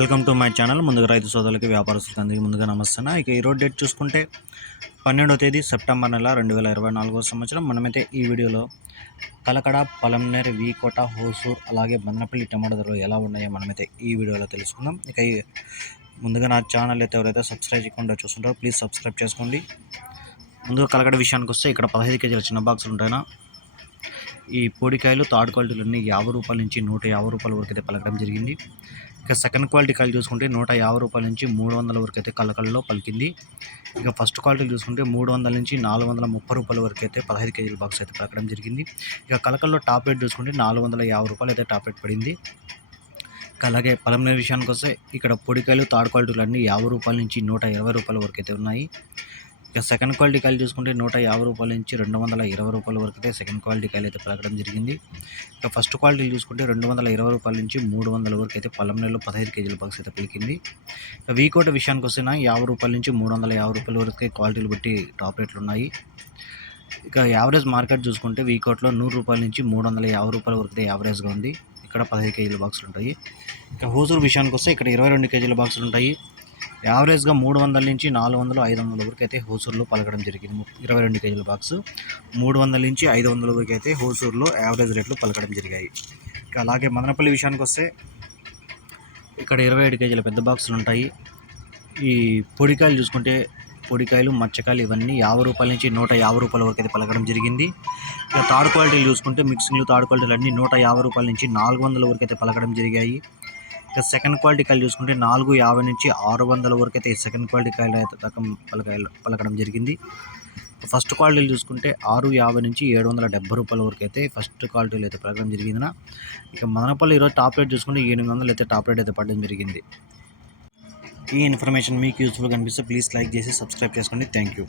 Welcome to my channel. ముందుగా రైతు సోదరులకి వ్యాపారస్తులకి అందరికీ ముందుగా నమస్తే ఇక ఈరోజు డేట్ చూసుకుంటే పన్నెండో తేదీ సెప్టెంబర్ నెల రెండు వేల ఇరవై నాలుగో సంవత్సరం. మనమైతే ఈ వీడియోలో కలకడ పలంనేర్ వీకోట హోసూర్ అలాగే బందనపల్లి టమాటో ధరలు ఎలా ఉన్నాయో మనమైతే ఈ వీడియోలో తెలుసుకుందాం. ఇక ముందుగా నా ఛానల్ అయితే ఎవరైతే సబ్స్క్రైబ్ చేయకుండా చూస్తుంటారో ప్లీజ్ సబ్స్క్రైబ్ చేసుకోండి. ముందుగా కలకడ విషయానికి వస్తే ఇక్కడ పదహైదు కేజీల చిన్న బాక్సులు ఉంటాయినా ఈ పొడికాయలు థర్డ్ క్వాలిటీలు అన్నీ యాభై రూపాయల నుంచి నూట యాభై రూపాయల వరకు అయితే పలకడం జరిగింది. ఇక సెకండ్ క్వాలిటీ కాయలు చూసుకుంటే నూట యాభై రూపాయల నుంచి మూడు వందల వరకు అయితే కళ్ళకళ్ళలో పలికింది. ఇక ఫస్ట్ క్వాలిటీ చూసుకుంటే మూడు వందల నుంచి నాలుగు వందల ముప్పై రూపాయల వరకు అయితే పదహైదు కేజీల బాక్స్ అయితే పలకడం జరిగింది. ఇక కలకల్లో టాప్ రేట్ చూసుకుంటే నాలుగు వందల యాభై రూపాయలు అయితే టాప్ రేట్ పడింది. అలాగే పలమనేరు విషయానికి వస్తే ఇక్కడ పొడికాయలు థర్డ్ క్వాలిటీలు అన్నీ యాభై రూపాయల నుంచి నూట ఇరవై రూపాయల వరకు అయితే ఉన్నాయి. ఇక సెకండ్ క్వాలిటీ కాయలు చూసుకుంటే నూట యాభై రూపాయల నుంచి రెండు వందల ఇరవై రూపాయల వరకు అయితే సెకండ్ క్వాలిటీ కాయలు అయితే పలకడం జరిగింది. ఇక ఫస్ట్ క్వాలిటీలు చూసుకుంటే రెండు వందల ఇరవై రూపాయల నుంచి మూడు వందల వరకు అయితే పల్లెంలో పదహైదు కేజీల బాక్స్ అయితే పలికింది. ఇక వీకోట విషయానికి వస్తే యాభై రూపాయల నుంచి మూడు వందల యాభై రూపాయల వరకు అయితే క్వాలిటీలు బట్టి టాప్ రేట్లు ఉన్నాయి. ఇక యావరేజ్ మార్కెట్ చూసుకుంటే వీకోట్లో నూరు రూపాయల నుంచి మూడు వందల యాభై రూపాయల వరకు అయితే యావరేజ్గా ఉంది. ఇక్కడ పదహైదు కేజీల బాక్సులు ఉంటాయి. ఇక హోసూరు విషయానికి వస్తే ఇక్కడ ఇరవై రెండు కేజీల బాక్సులు ఉంటాయి. యావరేజ్గా మూడు వందల నుంచి నాలుగు వందలు ఐదు వందల వరకు అయితే హోసూరులో పలకడం జరిగింది. ఇరవై రెండు కేజీల బాక్స్ మూడు వందల నుంచి ఐదు వందల వరకు అయితే హోసూరులో యావరేజ్ రేట్లు పలకడం జరిగాయి. ఇక అలాగే మదనపల్లి విషయానికి వస్తే ఇక్కడ ఇరవై ఏడు కేజీల పెద్ద బాక్సులు ఉంటాయి. ఈ పొడికాయలు చూసుకుంటే పొడికాయలు మచ్చకాయలు ఇవన్నీ యాభై రూపాయల నుంచి నూట యాభై రూపాయల వరకు అయితే పలకడం జరిగింది. ఇక థర్డ్ క్వాలిటీలు చూసుకుంటే మిక్సింగ్లు థర్డ్ క్వాలిటీలు అన్నీ నూట యాభై రూపాయల నుంచి నాలుగు వందల వరకు అయితే పలకడం జరిగాయి. ఇక సెకండ్ క్వాలిటీ కాయలు చూసుకుంటే నాలుగు యాభై నుంచి ఆరు వందల వరకు అయితే సెకండ్ క్వాలిటీ కాయలు అయితే రకం పలకాయలు పలకడం జరిగింది. ఫస్ట్ క్వాలిటీలు చూసుకుంటే ఆరు యాభై నుంచి ఏడు వందల డెబ్బై రూపాయల వరకు అయితే ఫస్ట్ క్వాలిటీలు అయితే పలకడం జరిగిందిన. ఇక మదనపల్లి ఈరోజు టాప్ రేట్ చూసుకుంటే ఎనిమిది వందలు అయితే టాప్ రేట్ అయితే పడడం జరిగింది. ఈ ఇన్ఫర్మేషన్ మీకు యూస్ఫుల్గా అనిపిస్తే ప్లీజ్ లైక్ చేసి సబ్స్క్రైబ్ చేసుకోండి. Thank you